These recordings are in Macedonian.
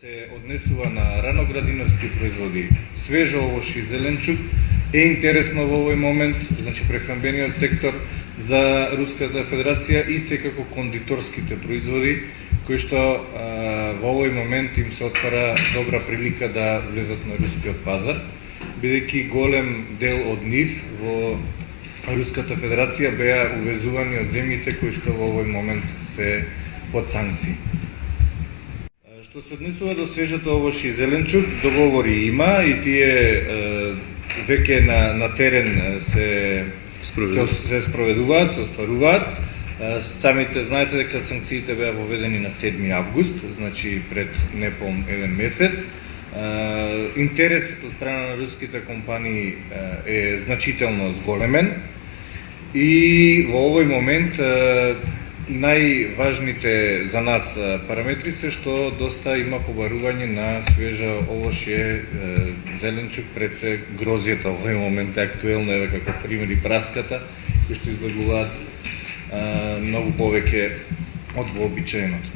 се однесува на раноградинарски производи, свежо овош и зеленчук, е интересно во овој момент, значи прехранбениот сектор за Руската Федерација и секако кондиторските производи, кои што во овој момент им се отвара добра прилика да влезат на рускиот пазар, бидејќи голем дел од нив во Руската Федерација беа увезувани од земјите кои што во овој момент се под санкции. Што се однесува до свежото овош и зеленчук, договори има и тие веќе на терен се спроведуваат, се остваруваат. Самите знаете дека санкциите беа воведени на 7 август, значи пред неполн еден месец. Интересот од страна на руските компании е значително зголемен и во овој момент најважните за нас параметри се што доста има побарување на свежа овошје, зеленчук, пред се грозјето. Во овој момент е актуелно, еве како пример и праската, кои што излегуваат многу повеќе од вообичаеното.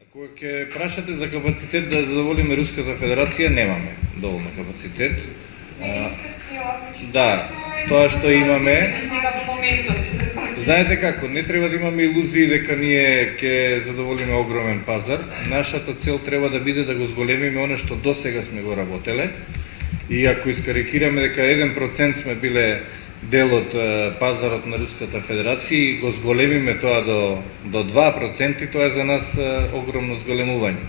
Ако ќе прашате за капацитет да задоволиме Руската Федерација, немаме доволно капацитет. Да, тоа што имаме, знаете како, не треба да имаме илузии дека ние ќе задоволиме огромен пазар. Нашата цел треба да биде да го зголемиме оно што досега сме го работеле. И ако искарикираме дека 1% сме биле дел од пазарот на Руската Федерација и го зголемиме тоа до 2%, тоа е за нас огромно зголемување.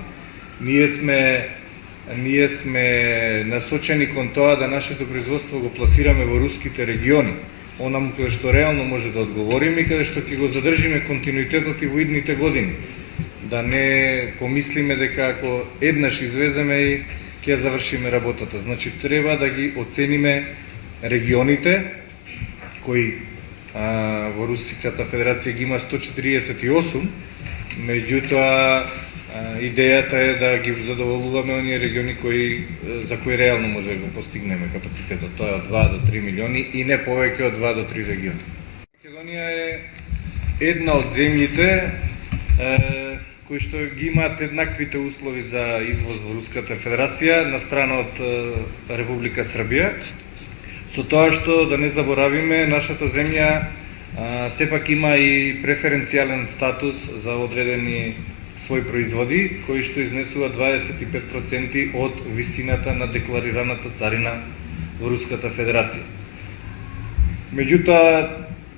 Ние сме насочени кон тоа да нашето производство го пласираме во руските региони, онаму каде што реално може да одговориме и каде што ќе го задржиме континуитетот и во идните години. Да не помислиме дека ако еднаш извеземе и ќе завршиме работата. Значи треба да ги оцениме регионите кои во Руската Федерација ги има 148, меѓутоа идејата е да ги задоволуваме оние региони за кои реално може да го постигнеме капацитетот. Тоа е од 2 до 3 милиони и не повеќе од 2 до 3 региони. Македонија е една од земјите кои што ги имаат еднаквите услови за извоз во Руската Федерација на страна од Република Србија. Со тоа што, да не заборавиме, нашата земја сепак има и преференцијален статус за одредени своји производи, кои што изнесува 25% од висината на декларираната царина во Руската Федерација. Меѓутоа,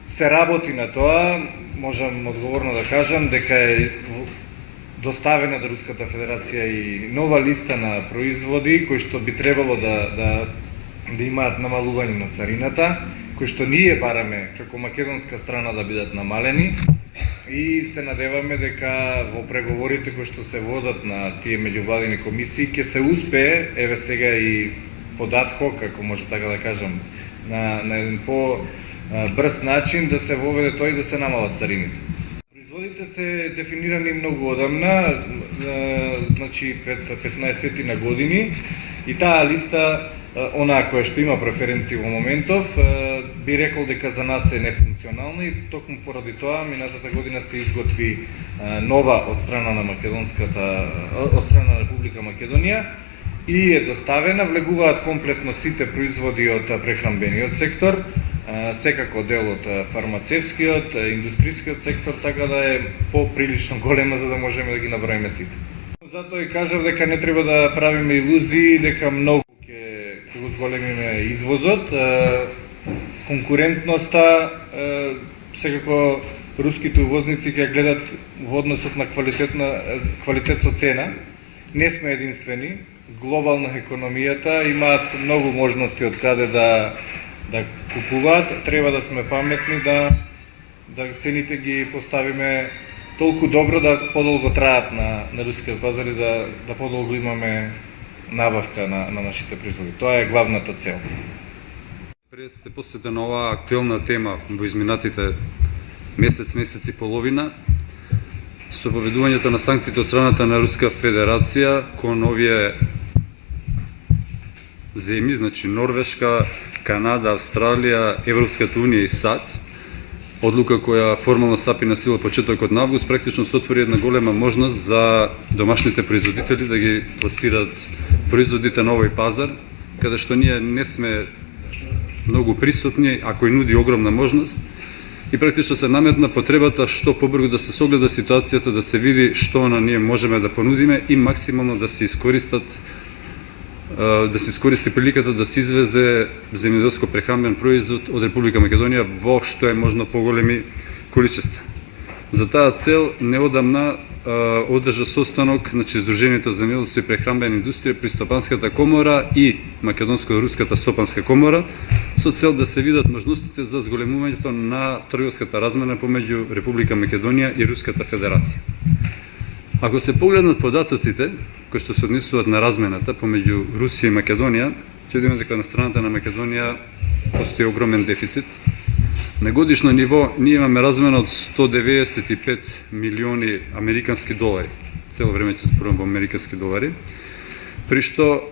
се работи на тоа, можам одговорно да кажам, дека е доставена до Руската Федерација и нова листа на производи, кои што би требало да имаат намалување на царината, кои што ние бараме како македонска страна да бидат намалени и се надеваме дека во преговорите кои што се водат на тие меѓувладини комисии ќе се успее, еве сега и под ад хок, ако може така да кажам, на еден по-брз начин да се воведе тој да се намалат царините. Производите се дефинирани многу одамна, значи пред 15 на години, и таа листа, онаа која што има преференции во моментов, би рекол дека за нас е нефункционална и токму поради тоа минатата година се изготви нова од страна на Република Македонија и е доставена. Влегуваат комплетно сите производи од прехранбениот сектор, секако дел од фармацевскиот, индустријскиот сектор, така да е поприлично голема за да можеме да ги наброиме сите. Затоа и кажав дека не треба да правиме илузии дека многу ќе го зголемиме извозот. Конкурентноста, секако руските увозници ќе гледат во односот на квалитет со цена. Не сме единствени. Глобална економијата имаат многу можности од каде да купуваат. Треба да сме паметни да цените ги поставиме толку добро да подолго траат на рускиот пазар и да подолго имаме набавка на нашите производи. Тоа е главната цел. Пред се посвета на оваа актуелна тема во изминатите месец и половина, со воведувањето на санкциите од страната на Руска Федерација кон овие земји, значи Норвешка, Канада, Австралија, Европската унија и САД, одлука која формално стапи на сила почетокот на август, практично се отвори една голема можност за домашните производители да ги пласираат производите на овој пазар, каде што ние не сме многу присутни, а кој нуди огромна можност. И практично се наметна потребата што побрзо да се согледа ситуацијата, да се види што ние можеме да понудиме и максимално да се искористи приликата да се извезе земјоделско прехранбен производ од Република Македонија во што е можно поголеми количества. За таа цел неодамна одржа состанок, значи Сдруженијето за земјоделство и прехранбена индустрија при Стопанската комора и Македонско-руската стопанска комора со цел да се видат можностите за зголемувањето на трговската размена помеѓу Република Македонија и Руската Федерација. Ако се погледнат податоците кои што се однесуваат на размената помеѓу Русија и Македонија, ќе видиме дека на страната на Македонија постои огромен дефицит. На годишно ниво ние имаме размена од 195 милиони американски долари. Цело време ќе зборувам во американски долари. При што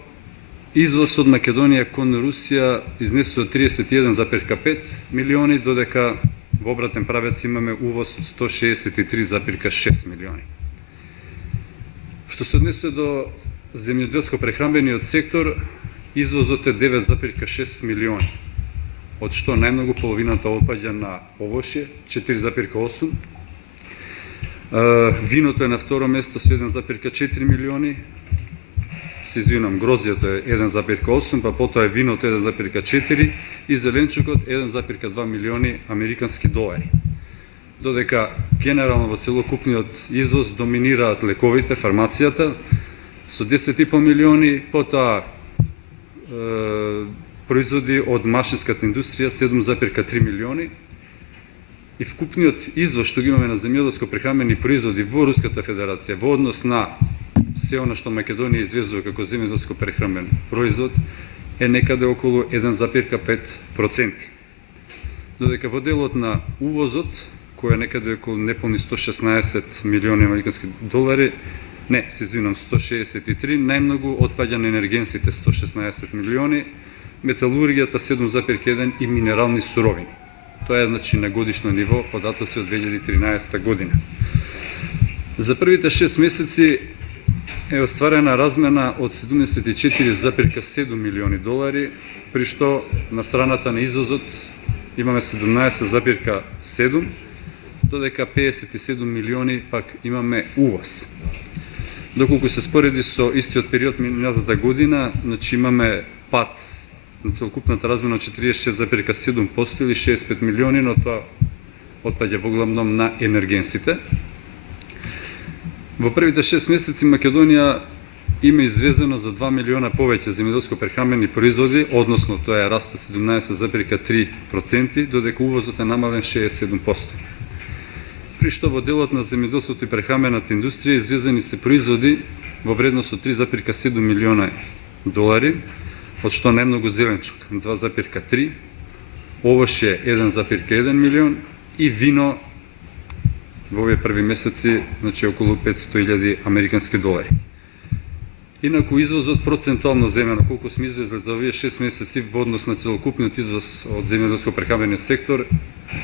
извоз од Македонија кон Русија изнесува 31,5 милиони, додека во обратен правец имаме увоз од 163,6 милиони. Што се однесе до земјоделско-прехранбениот сектор, извозот е 9,6 милиони, од што најмногу половината опаѓа на овошје, 4,8. Виното е на второ место со 1,4 милиони, се извинам, грозјето е 1,8, па потоа е виното 1,4 и зеленчукот 1,2 милиони американски долари. Додека генерално во целокупниот извоз доминираат лековите, фармацијата со 10,5 милиони, потоа производи од машинската индустрија 7,3 милиони и вкупниот извоз што ги имаме на земјоделско-прехранбени производи во Руската Федерација во однос на се она што Македонија извезува како земјоделско-прехранбен производ е некаде околу 1,5%. Додека во делот на увозот, кој е некаде околу неполни 116 милиони американски долари, 163, најмногу отпаѓа на енергенсите 116 милиони, металургијата 7,1 и минерални суровини. Тоа е значи на годишно ниво податоци од 2013 година. За првите 6 месеци е остварена размена од 74,7 милиони долари, при што на страната на извозот имаме 17,7, додека 57 милиони пак имаме увоз. Доколку се спореди со истиот период минатата година, значи имаме пад на целокупната размена од 46,7% или 65 милиони, но тоа отпаѓа во главном на енергенсите. Во првите 6 месеци Македонија има извезено за 2 милиона повеќе земјоделско-прехранбени производи, односно тоа е раст од 17,3%, додека увозот е намален 67%. При што во делот на земјоделството и прехранбената индустрија извезени се производи во вредност од 3,7 милиона долари, од што најмногу зеленчук 2,3, овошје 1,1 милион и вино во овие први месеци, значи околу 500.000 американски долари. Инаку извозот процентуално земено, колку сме извезли за овие 6 месеци во однос на целокупниот извоз од земјоделско-прехранбениот сектор,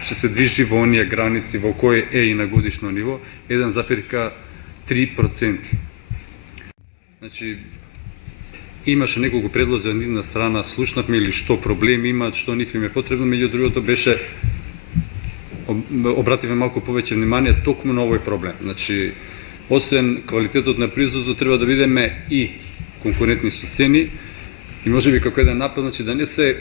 ќе се движи во оние граници во кои е и на годишно ниво 1,3%. Значи, имаше неколку предлози од нивна страна, слушнавме или што проблеми имаат, што нив им е потребно, меѓу другото беше обративме малку повеќе внимание токму на овој проблем. Значи, освен квалитетот на производот, треба да бидеме и конкурентни со цени и можеби како еден напад, значи да не се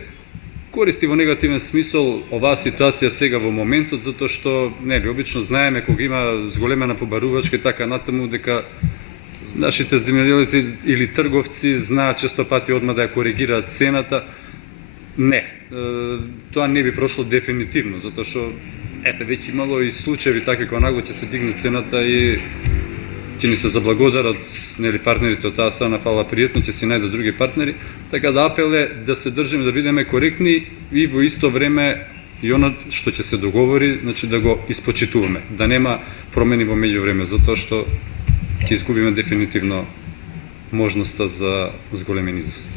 користи во негативен смисол оваа ситуација сега во моментот, затоа што, нели, обично знаеме кога има зголемена побарувачка и така натаму, дека нашите земјоделци или трговци знаат често пати одма да ја коригираат цената. Не, тоа не би прошло дефинитивно, затоа што веќе имало и случаи така кога нагло ќе се дигне цената и ќе ни се заблагодарат, нели, партнерите од таа страна, фала пријатно, ќе си најдат други партнери, така да апел е да се држиме, да бидеме коректни и во исто време и она што ќе се договори, значи да го испочитуваме, да нема промени во меѓувреме, затоа што ќе изгубиме дефинитивно можноста за зголемен извоз.